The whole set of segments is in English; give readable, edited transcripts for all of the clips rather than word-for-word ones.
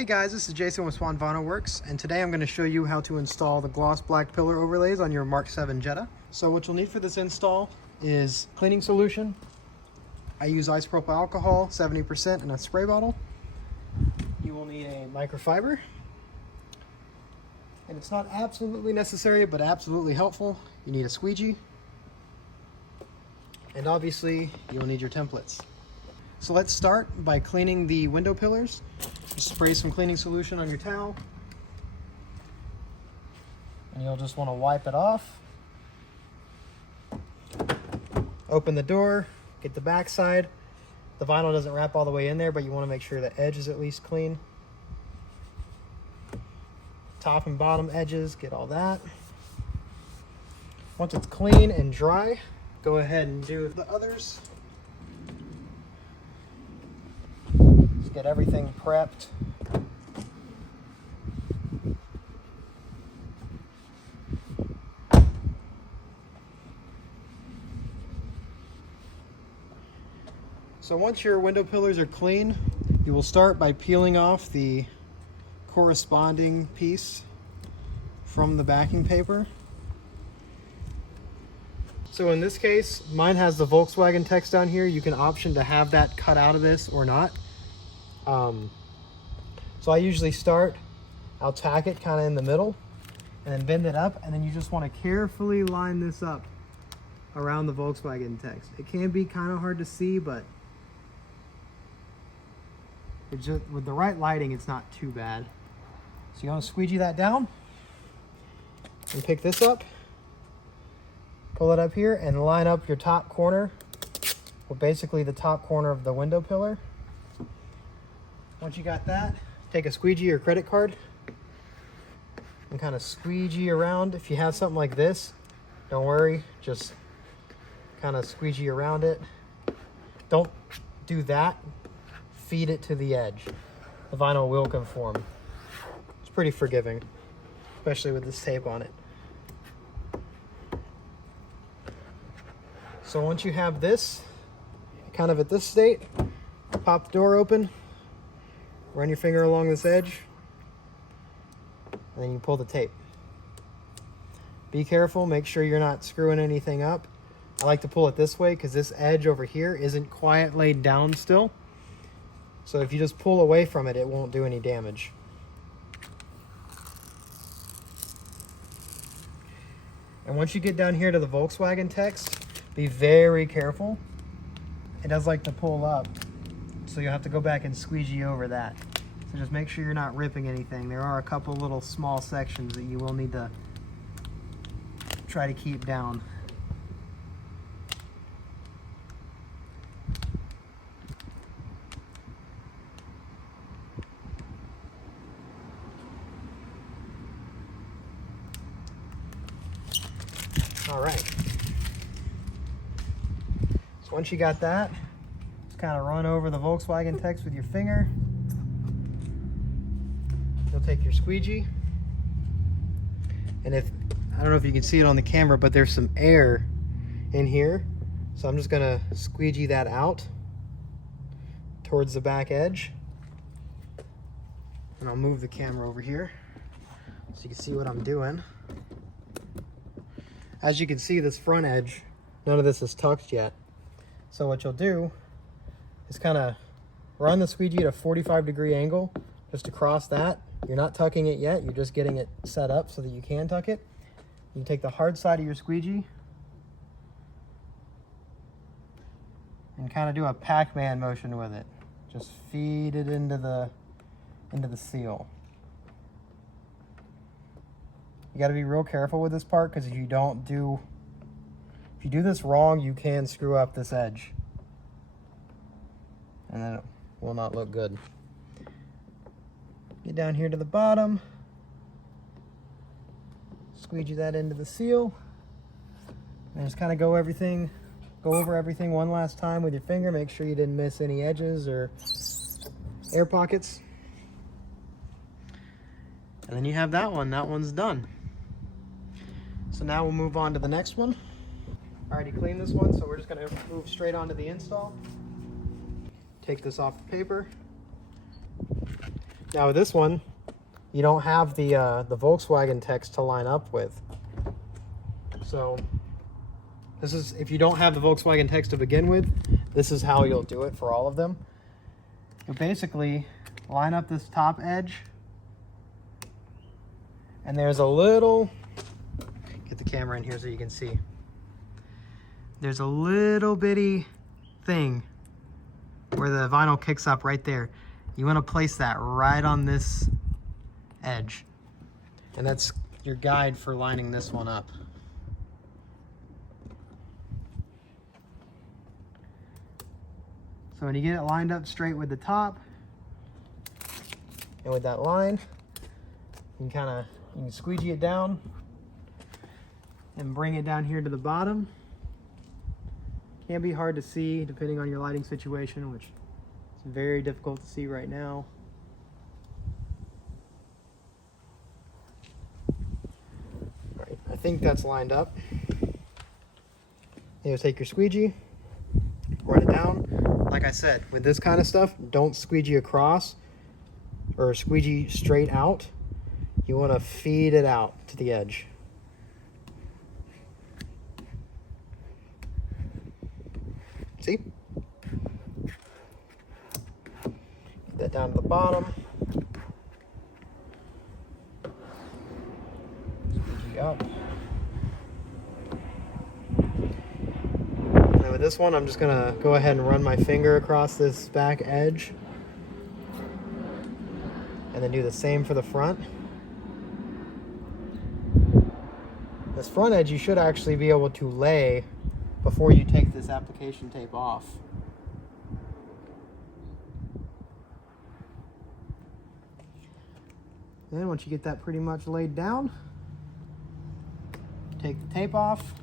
Hey guys, this is Jason with Swan Vinyl Works, and today I'm going to show you how to install the gloss black pillar overlays on your Mark 7 Jetta. So what you'll need for this install is cleaning solution. I use isopropyl alcohol, 70% in a spray bottle. You will need a microfiber, and it's not absolutely necessary but absolutely helpful. You need a squeegee, and obviously you'll need your templates. So let's start by cleaning the window pillars. Just spray some cleaning solution on your towel, and you'll just want to wipe it off. Open the door, get the back side. The vinyl doesn't wrap all the way in there, but you want to make sure the edge is at least clean. Top and bottom edges, get all that. Once it's clean and dry, go ahead and do the others. Just get everything prepped. So once your window pillars are clean, you will start by peeling off the corresponding piece from the backing paper. So in this case, mine has the Volkswagen text down here. You can option to have that cut out of this or not. So I usually start, I'll tack it kind of in the middle and then bend it up, and then you just want to carefully line this up around the Volkswagen text. It can be kind of hard to see, but it's just, with the right lighting, it's not too bad. So you want to squeegee that down and pick this up, pull it up here, and line up your top corner, or basically the top corner of the window pillar. Once you got that, take a squeegee or credit card and kind of squeegee around. If you have something like this, don't worry, just kind of squeegee around it. Don't do that. Feed it to the edge. The vinyl will conform. It's pretty forgiving, especially with this tape on it. So once you have this kind of at this state, pop the door open, run your finger along this edge, and then you pull the tape. Be careful, make sure you're not screwing anything up. I like to pull it this way because this edge over here isn't quite laid down still. So if you just pull away from it, it won't do any damage. And once you get down here to the Volkswagen text, be very careful. It does like to pull up, so you'll have to go back and squeegee over that. So just make sure you're not ripping anything. There are a couple little small sections that you will need to try to keep down. All right. So once you got that, just kind of run over the Volkswagen text with your finger. You'll take your squeegee, and I don't know if you can see it on the camera, but there's some air in here. So I'm just gonna squeegee that out towards the back edge. And I'll move the camera over here so you can see what I'm doing. As you can see, this front edge, none of this is tucked yet. So what you'll do is kind of run the squeegee at a 45-degree angle just across that. You're not tucking it yet, you're just getting it set up so that you can tuck it. You take the hard side of your squeegee and kind of do a Pac-Man motion with it. Just feed it into the seal. You got to be real careful with this part, because if you do this wrong, you can screw up this edge, and then it will not look good. Get down here to the bottom, squeegee that into the seal, and just kind of go over everything one last time with your finger. Make sure you didn't miss any edges or air pockets. And then you have that one. That one's done. So now we'll move on to the next one. I already cleaned this one, so we're just going to move straight on to the install. Take this off the paper. Now with this one, you don't have the Volkswagen text to line up with. So this is, if you don't have the Volkswagen text to begin with, this is how you'll do it for all of them. You'll basically line up this top edge, and there's a little, get the camera in here so you can see. There's a little bitty thing where the vinyl kicks up right there. You want to place that right on this edge. And that's your guide for lining this one up. So when you get it lined up straight with the top and with that line, you can squeegee it down and bring it down here to the bottom. Can be hard to see depending on your lighting situation, which is very difficult to see right now. All right, I think that's lined up. You'll take your squeegee, run it down. Like I said, with this kind of stuff, don't squeegee across or squeegee straight out. You want to feed it out to the edge. See? Get that down to the bottom. Squeegee up. And with this one, I'm just gonna go ahead and run my finger across this back edge. And then do the same for the front. This front edge you should actually be able to lay before you take this application tape off. Then once you get that pretty much laid down, take the tape off.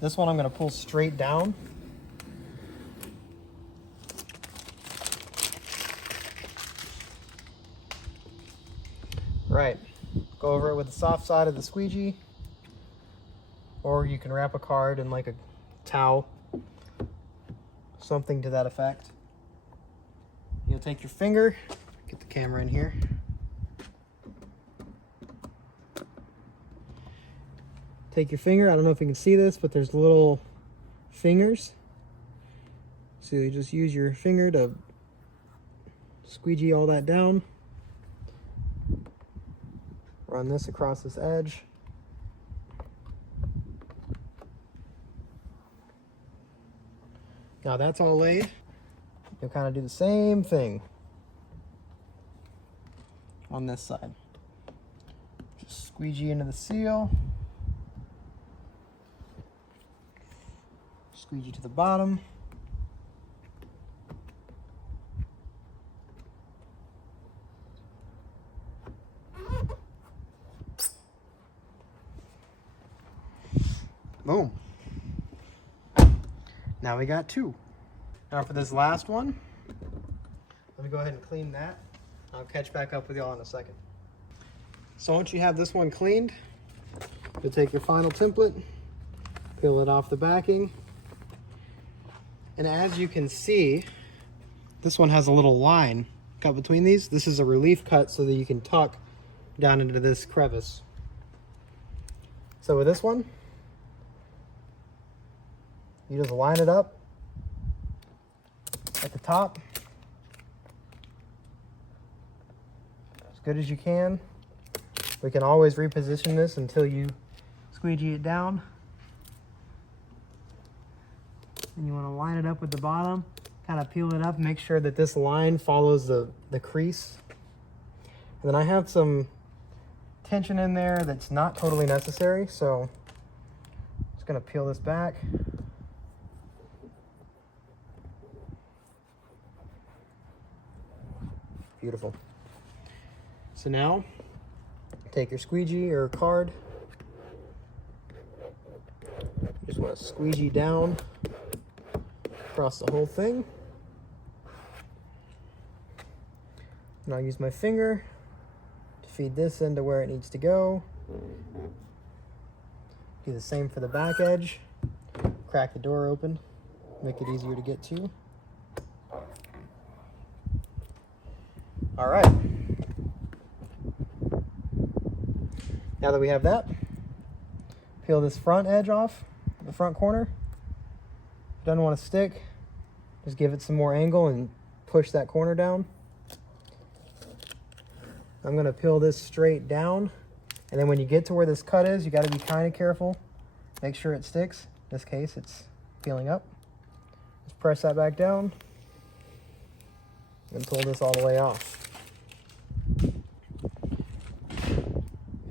This one I'm going to pull straight down. Right, go over it with the soft side of the squeegee, or you can wrap a card in like a towel, something to that effect. You'll take your finger, get the camera in here. Take your finger, I don't know if you can see this, but there's little fingers. So you just use your finger to squeegee all that down. Run this across this edge. Now that's all laid. You'll kind of do the same thing on this side. Just squeegee into the seal. Squeegee to the bottom. Boom. Now we got two. Now for this last one, let me go ahead and clean that. I'll catch back up with y'all in a second. So once you have this one cleaned, you'll take your final template, peel it off the backing. And as you can see, this one has a little line cut between these. This is a relief cut so that you can tuck down into this crevice. So with this one, you just line it up at the top as good as you can. We can always reposition this until you squeegee it down. And you want to line it up with the bottom, kind of peel it up, make sure that this line follows the crease. And then I have some tension in there that's not totally necessary, so I'm just going to peel this back. Beautiful. So now, take your squeegee or card. You just want to squeegee down across the whole thing. And I'll use my finger to feed this into where it needs to go. Do the same for the back edge. Crack the door open, make it easier to get to. All right. Now that we have that, peel this front edge off, the front corner. If it doesn't want to stick, just give it some more angle and push that corner down. I'm going to peel this straight down, and then when you get to where this cut is, you got to be kind of careful. Make sure it sticks. In this case, it's peeling up. Just press that back down and pull this all the way off.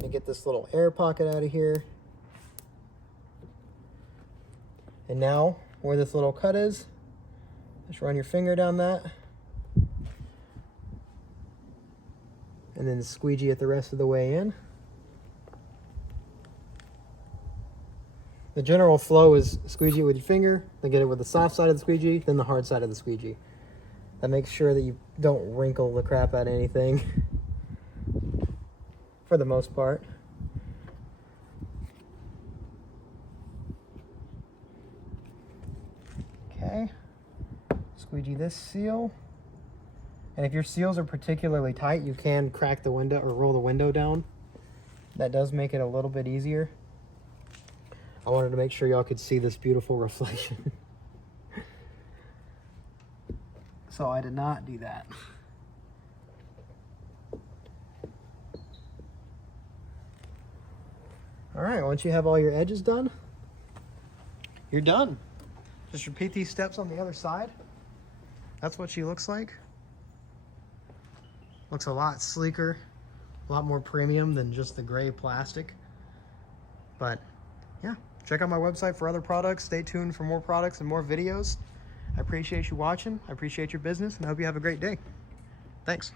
And get this little air pocket out of here. And now, where this little cut is, just run your finger down that. And then squeegee it the rest of the way in. The general flow is squeegee it with your finger, then get it with the soft side of the squeegee, then the hard side of the squeegee. That makes sure that you don't wrinkle the crap out of anything, for the most part. Okay, squeegee this seal. And if your seals are particularly tight, you can crack the window or roll the window down. That does make it a little bit easier. I wanted to make sure y'all could see this beautiful reflection. So I did not do that. All right, once you have all your edges done, you're done. Just repeat these steps on the other side. That's what she looks like. Looks a lot sleeker, a lot more premium than just the gray plastic. But yeah, check out my website for other products. Stay tuned for more products and more videos. I appreciate you watching. I appreciate your business, and I hope you have a great day. Thanks.